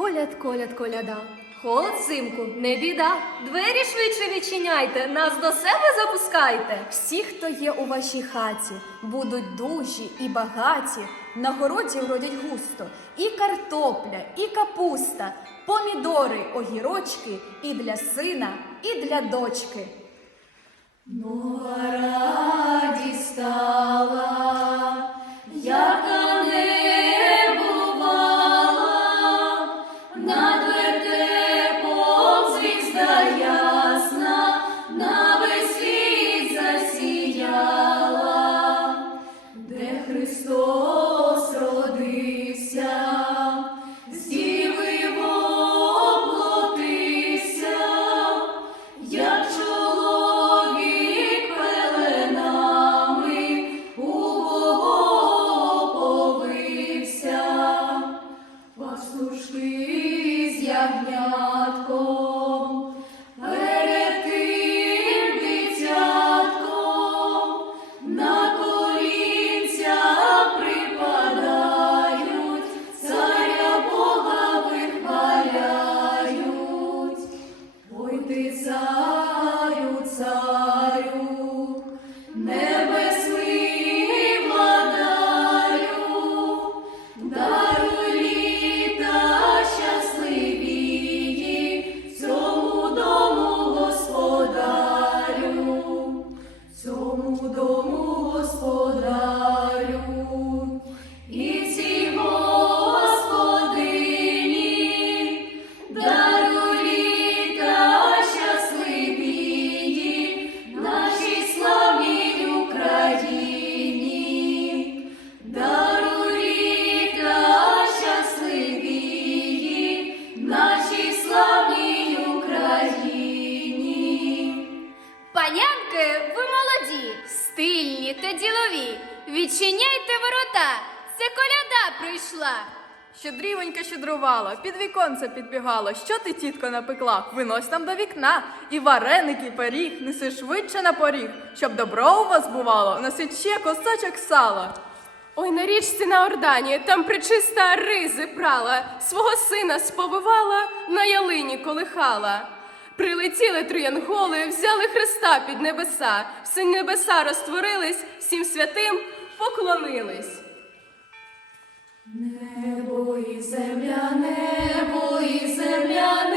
Коляд, коляд, коляда. Холод взимку, не біда. Двері швидше відчиняйте, нас до себе запускайте. Всі, хто є у вашій хаті, будуть дужі і багаті, на городі вродять густо і картопля, і капуста, помідори, огірочки і для сина, і для дочки. Ну, а радість стала, царю, небесний владарю, даруй літа щасливії цьому дому господарю, дому господарю. Та ділові. Відчиняйте ворота, це коляда прийшла. Щедрівонька щедрувала, під віконце підбігала. Що ти, тітко, напекла? Винось нам до вікна. І вареники, і пиріг, неси швидше на поріг, щоб добро у вас бувало, неси ще косочок сала. Ой, на річці на Ордані, там причиста ризи прала, свого сина сповивала, на ялині колихала. Прилетіли троянголи, взяли Христа під небеса, всі небеса розтворились, всім святим поклонились. Небо і земля, небо і земля,